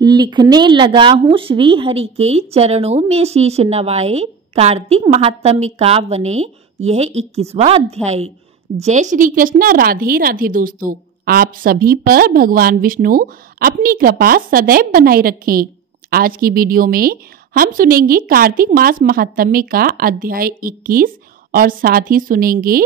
लिखने लगा हूँ श्री हरि के चरणों में शीश नवाए, कार्तिक महात्म्य का बने यह 21वां अध्याय। जय श्री कृष्ण। राधे राधे दोस्तों, आप सभी पर भगवान विष्णु अपनी कृपा सदैव बनाए रखें। आज की वीडियो में हम सुनेंगे कार्तिक मास महात्म्य का अध्याय 21 और साथ ही सुनेंगे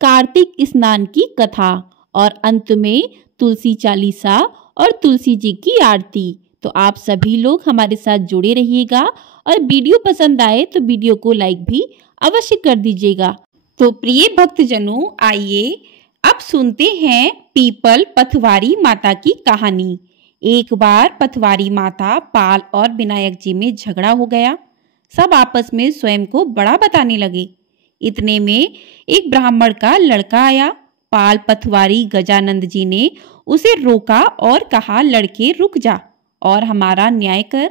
कार्तिक स्नान की कथा और अंत में तुलसी चालीसा और तुलसी जी की आरती। तो आप सभी लोग हमारे साथ जुड़े रहिएगा और वीडियो पसंद आए तो वीडियो को लाइक भी अवश्य कर दीजिएगा। तो प्रिय भक्तजनों, आइए अब सुनते हैं पीपल पथवारी माता की कहानी। एक बार पथवारी माता पाल और विनायक जी में झगड़ा हो गया। सब आपस में स्वयं को बड़ा बताने लगे। इतने में एक ब्राह्मण का लड़का आया। पाल पथवारी गजानंद जी ने उसे रोका और कहा, लड़के रुक जा और हमारा न्याय कर।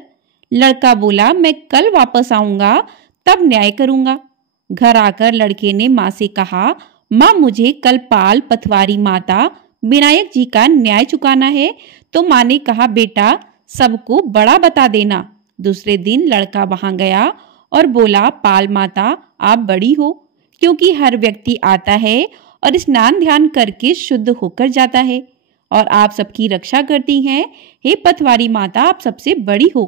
लड़का बोला, मैं कल वापस आऊंगा तब न्याय करूंगा। घर आकर लड़के ने माँ से कहा, माँ मुझे कल पाल पथवारी माता विनायक जी का न्याय चुकाना है। तो माँ ने कहा, बेटा सबको बड़ा बता देना। दूसरे दिन लड़का वहां गया और बोला, पाल माता आप बड़ी हो, क्योंकि हर व्यक्ति आता है और स्नान ध्यान करके शुद्ध होकर जाता है और आप सबकी रक्षा करती हैं। हे पथवारी माता आप सबसे बड़ी हो,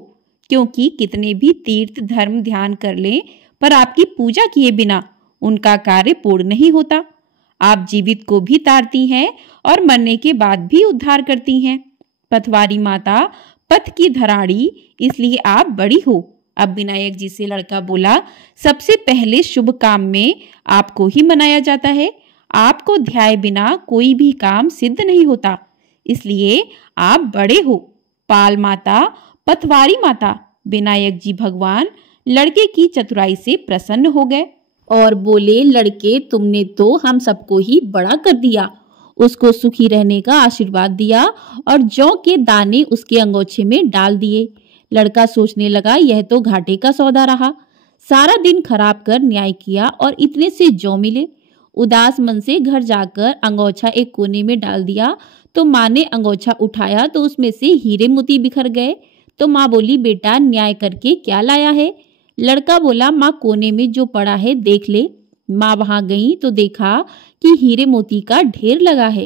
क्योंकि कितने भी तीर्थ धर्म ध्यान कर लें पर आपकी पूजा किए बिना उनका कार्य पूर्ण नहीं होता। आप जीवित को भी तारती हैं और मरने के बाद भी उद्धार करती हैं। पथवारी माता पथ की धराड़ी, इसलिए आप बड़ी हो। अब विनायक जी से लड़का बोला, सबसे पहले शुभ काम में आपको ही मनाया जाता है। आपको ध्याए बिना कोई भी काम सिद्ध नहीं होता, इसलिए आप बड़े हो। पाल माता पथवारी माता विनायक जी भगवान लड़के की चतुराई से प्रसन्न हो गए और बोले, लड़के तुमने तो हम सबको ही बड़ा कर दिया। उसको सुखी रहने का आशीर्वाद दिया और जौ के दाने उसके अंगोछे में डाल दिए। लड़का सोचने लगा, यह तो घाटे का सौदा रहा। सारा दिन खराब कर न्याय किया और इतने से जौ मिले। उदास मन से घर जाकर अंगोछा एक कोने में डाल दिया। तो माँ ने अंगोछा उठाया तो उसमें से हीरे मोती बिखर गए। तो माँ बोली, बेटा न्याय करके क्या लाया है? लड़का बोला, माँ कोने में जो पड़ा है देख ले। माँ वहां गई तो देखा कि हीरे मोती का ढेर लगा है।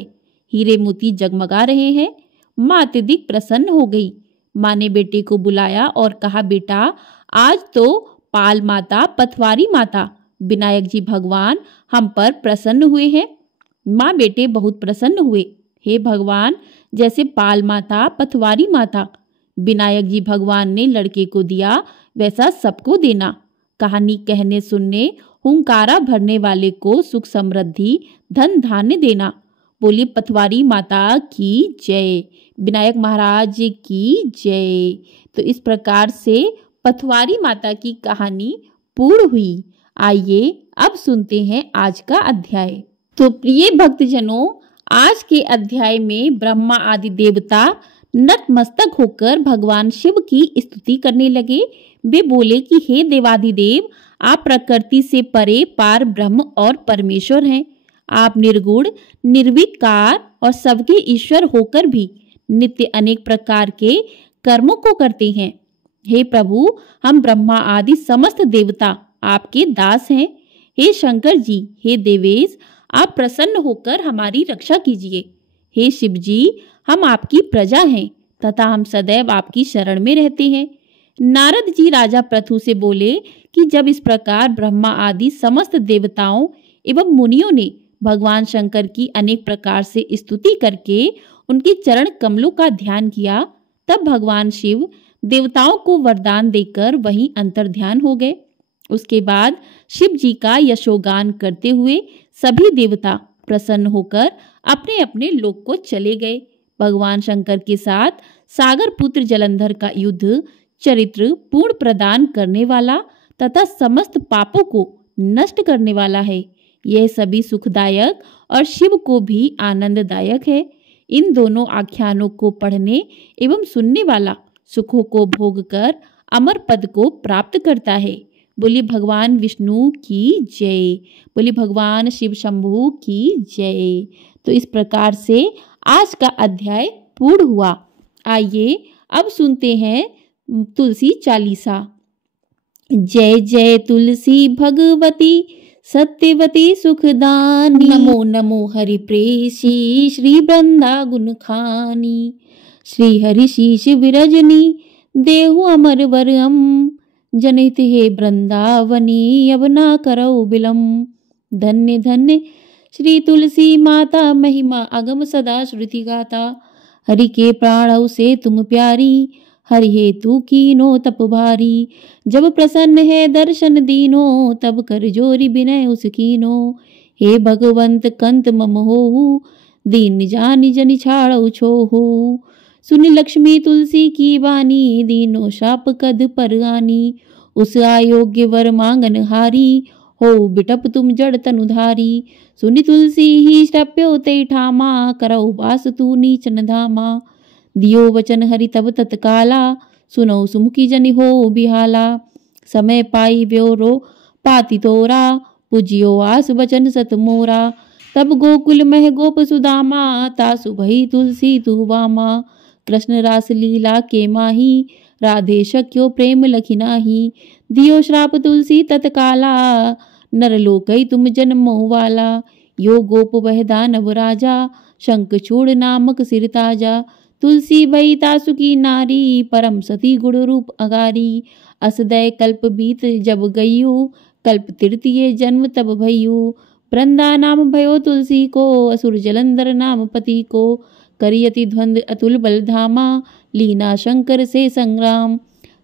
हीरे मोती जगमगा रहे हैं। माँ अत्यधिक प्रसन्न हो गई। माँ ने बेटे को बुलाया और कहा, बेटा आज तो पाल माता पथवारी माता विनायक जी भगवान हम पर प्रसन्न हुए हैं। माँ बेटे बहुत प्रसन्न हुए। हे भगवान, जैसे पाल माता पथवारी माता विनायक जी भगवान ने लड़के को दिया वैसा सबको देना। कहानी कहने सुनने हुंकारा भरने वाले को सुख समृद्धि धन धान्य देना। बोली पथवारी माता की जय, विनायक महाराज की जय। तो इस प्रकार से पथवारी माता की कहानी पूर्ण हुई। आइए अब सुनते हैं आज का अध्याय। तो प्रिय भक्तजनों, आज के अध्याय में ब्रह्मा आदि देवता नतमस्तक होकर भगवान शिव की स्तुति करने लगे। वे बोले कि हे देवाधिदेव, आप प्रकृति से परे पार ब्रह्म और परमेश्वर हैं। आप निर्गुण निर्विकार और सबके ईश्वर होकर भी नित्य अनेक प्रकार के कर्मों को करते हैं। हे प्रभु, हम ब्रह्मा आदि समस्त देवता आपके दास हैं। हे शंकर जी, हे देवेश, आप प्रसन्न होकर हमारी रक्षा कीजिए। हे शिव जी, हम आपकी प्रजा हैं तथा हम सदैव आपकी शरण में रहते हैं। नारद जी राजा पृथु से बोले कि जब इस प्रकार ब्रह्मा आदि समस्त देवताओं एवं मुनियों ने भगवान शंकर की अनेक प्रकार से स्तुति करके उनके चरण कमलों का ध्यान किया, तब भगवान शिव देवताओं को वरदान देकर वहीं अंतर्ध्यान हो गए। उसके बाद शिव जी का यशोगान करते हुए सभी देवता प्रसन्न होकर अपने अपने लोक को चले गए। भगवान शंकर के साथ सागर पुत्र जलंधर का युद्ध चरित्र पूर्ण प्रदान करने वाला तथा समस्त पापों को नष्ट करने वाला है। यह सभी सुखदायक और शिव को भी आनंददायक है। इन दोनों आख्यानों को पढ़ने एवं सुनने वाला सुखों को भोग कर अमर पद को प्राप्त करता है। बोली भगवान विष्णु की जय, बोली भगवान शिव शंभु की जय। तो इस प्रकार से आज का अध्याय पूर्ण हुआ। आइए अब सुनते हैं तुलसी चालीसा। जय जय तुलसी भगवती सत्यवती सुखदानी, नमो नमो हरि प्रेषी श्री वृंदा गुण खानी। श्री हरि शीश विरजनी देहु अमर वरम, जनित हे वृंदावनी अब ना करो विलम। धन्य धन्य श्री तुलसी माता, महिमा अगम सदा श्रुति गाता। हरि के प्राणों से तुम प्यारी, हरि हेतु कीनो तप भारी। जब प्रसन्न है दर्शन दीनो, तब कर जोरी बिनय उस कीनो। हे भगवंत कंत मम होहु, दीन जानि जनि छाड़ो छोहु। सुन लक्ष्मी तुलसी की वाणी, दीनो शाप कद पर आनी। उस आयोग्य वर मांगन हारी, हो बिटप तुम जड़ तनुधारी। सुनि तुलसी ही श्रप्यो ते ठामा, करौ बास तू नीचन धामा। दियो वचन हरि तब तत्काला, सुनो सुमुखी जनि हो बिहाला। समय पाई ब्योरो पाति तोरा, पूजियो आस वचन सत मोरा। तब गोकुल मह गोप सुदामा, तासु भई तुलसी तु वामा। कृष्ण रास लीला के माही, राधे शक्यो प्रेम लखी नाही। दियो श्राप तुलसी तत्काला, नर लोकै तुम जन्मो वाला। यो गोप वह दानव राजा, शंखचूड़ नामक सिर ताजा। तुलसी भई तासु की नारी, परम सती गुण रूप अगारी। असदय कल्प बीत जब गयु, कल्प तृतीय जन्म तब भयु। वृंदा नाम भयो तुलसी को, असुर जलंधर नाम पति को। करियति द्वंद अतुल बलधामा, लीना शंकर से संग्राम।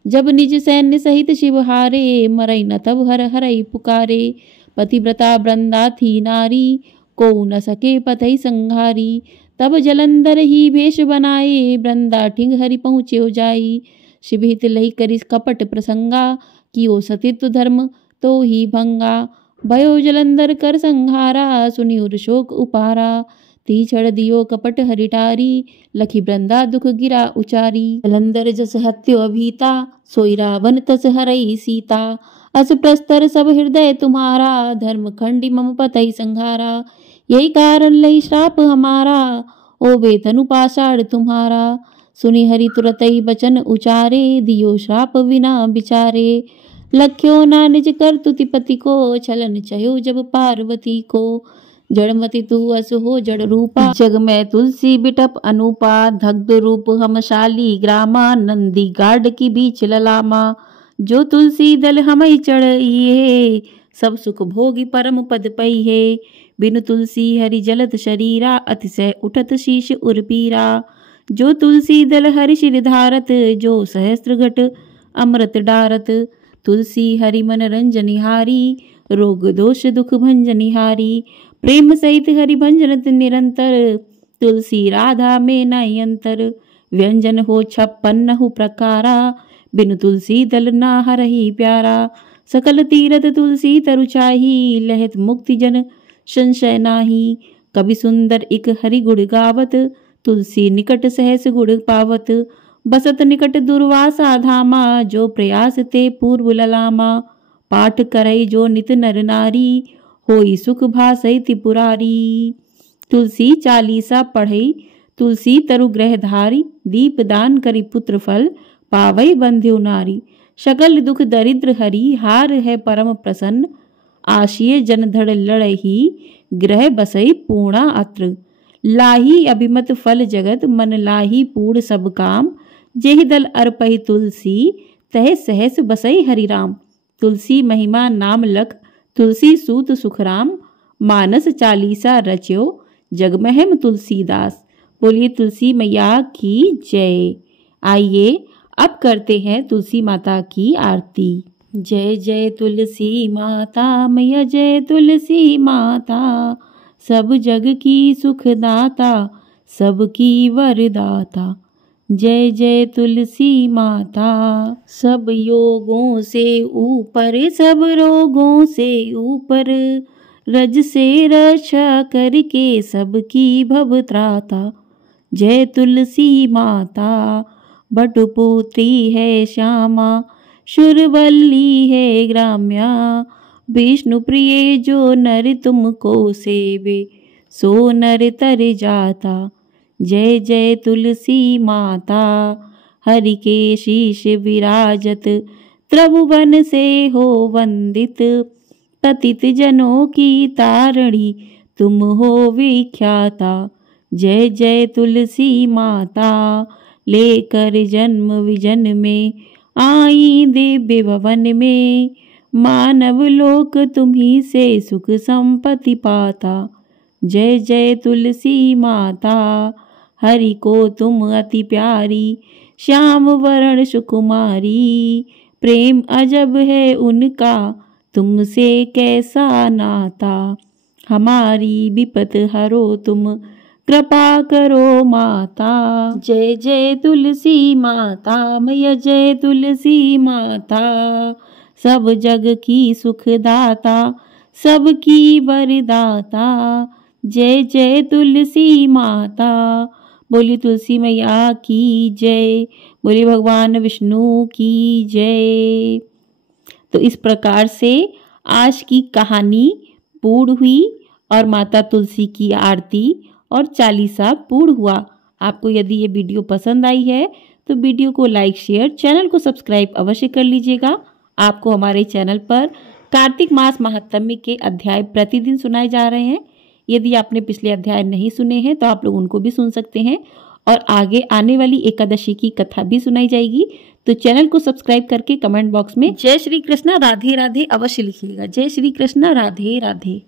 जब निज सैन्य सहित शिव हारे, मरई न तब हर हरई पुकारे। पतिव्रता वृंदा थी नारी, को न सके पथई संहारी। तब जलंधर ही भेष बनाए, वृंदा ठिंग हरि पहुँच्यो जाई। शिवहित लही करि कपट प्रसंगा, कियो सतित्व धर्म तो ही भंगा। भयो जलंधर कर संहारा, सुनि उर शोक उपारा। ती छड़ दियो कपट हरिटारी, लखी वृंदा दुख गिरा उचारी। जलंधर जस हत्यो अभीता, सोई रावण तस हरई सीता। अस प्रस्तर सब हृदय तुम्हारा, धर्म खंडी मम पतई संहारा। यही कारण लई श्राप हमारा, ओबे तनु पाषाण तुम्हारा। सुनि हरि तुरतई बचन उचारे, दियो श्राप बिना विचारे। लख्यो ना निज कर तुति पति को, छलन चयो जब पार्वती को। जड़मति तू अस हो जड़ रूपा, जग में तुलसी बिटप अनूपा। दग्ध रूप हम शाली ग्रामा, नंदी गाड की बीच ललामा। जो तुलसी दल हमई चढ़िए, सब सुख भोगी परम पद पइहे। बिनु तुलसी हरि जलत शरीरा, अतिशय उठत शीश उर्पीरा। जो तुलसी दल हरि शिर धारत, जो सहस्त्र घट अमृत डारत। तुलसी हरि मन रंजनिहारी, रोग दोष दुख भंजनिहारी। प्रेम सहित हरि भंजनत निरंतर, तुलसी राधा में नाई अंतर। व्यंजन हो 56 प्रकारा, बिनु तुलसी दल ना हरहि प्यारा। सकल तीरथ तुलसी तरु चाही, लहत मुक्ति जन संशय नाही। कवि सुंदर इक हरि गुण गावत, तुलसी निकट सहस गुण पावत। बसत निकट दुर्वासा धामा, जो प्रयास ते पूर्व ललामा। पाठ करई जो नित नर नारी, होई सुख भासई त्रिपुरारी। तुलसी चालीसा पढ़ई तुलसी तरु ग्रहधारी। दीप दान करी पुत्र फल, पावई बंध्यो नारी। सकल दुख दरिद्र हरि, हार है परम प्रसन्न। आशिये जन धड़ लड़ही, ग्रह बसई पूर्णा अत्र। लाही अभिमत फल जगत, मन लाही पूर्ण सब काम। जेहि दल अर्पहि तुलसी, तह सहस बसई हरि राम। तुलसी महिमा नाम लख, तुलसी सूत सुखराम। मानस चालीसा रच्यो, जगमहम तुलसीदास। बोलिए तुलसी मैया की जय। आइए अब करते हैं तुलसी माता की आरती। जय जय तुलसी माता मैया, जय तुलसी माता। सब जग की सुखदाता, सबकी वरदाता। जय जय तुलसी माता। सब योगों से ऊपर, सब रोगों से ऊपर। रज से रक्षा करके सबकी भवत्राता। जय तुलसी माता। बटुपुत्री है श्यामा, शुरवल्ली है ग्राम्या। विष्णु प्रिय जो नर तुमको सेवे, सो नर तर जाता। जय जय तुलसी माता। हरि के शीश विराजत त्रिभुवन से हो वंदित। पतित जनों की तारणी तुम हो विख्याता। जय जय तुलसी माता लेकर जन्म विजन में आई दिव्य भवन में। मानव लोक तुम्ही से सुख संपत्ति पाता। जय जय तुलसी माता हरि को तुम अति प्यारी। श्याम वरण सुकुमारी प्रेम अजब है उनका तुमसे कैसा नाता। हमारी विपत हरो तुम कृपा करो माता। जय जय तुलसी माता मैया जय तुलसी माता। सब जग की सुखदाता सबकी वरदाता। जय जय तुलसी माता। बोली तुलसी मैया की जय। बोली भगवान विष्णु की जय। तो इस प्रकार से आज की कहानी पूर्ण हुई और माता तुलसी की आरती और चालीसा पूर्ण हुआ। आपको यदि ये वीडियो पसंद आई है तो वीडियो को लाइक शेयर चैनल को सब्सक्राइब अवश्य कर लीजिएगा। आपको हमारे चैनल पर कार्तिक मास महात्म्य के अध्याय प्रतिदिन सुनाए जा रहे हैं। यदि आपने पिछले अध्याय नहीं सुने हैं तो आप लोग उनको भी सुन सकते हैं और आगे आने वाली एकादशी की कथा भी सुनाई जाएगी। तो चैनल को सब्सक्राइब करके कमेंट बॉक्स में जय श्री कृष्ण राधे राधे अवश्य लिखिएगा। जय श्री कृष्ण राधे राधे।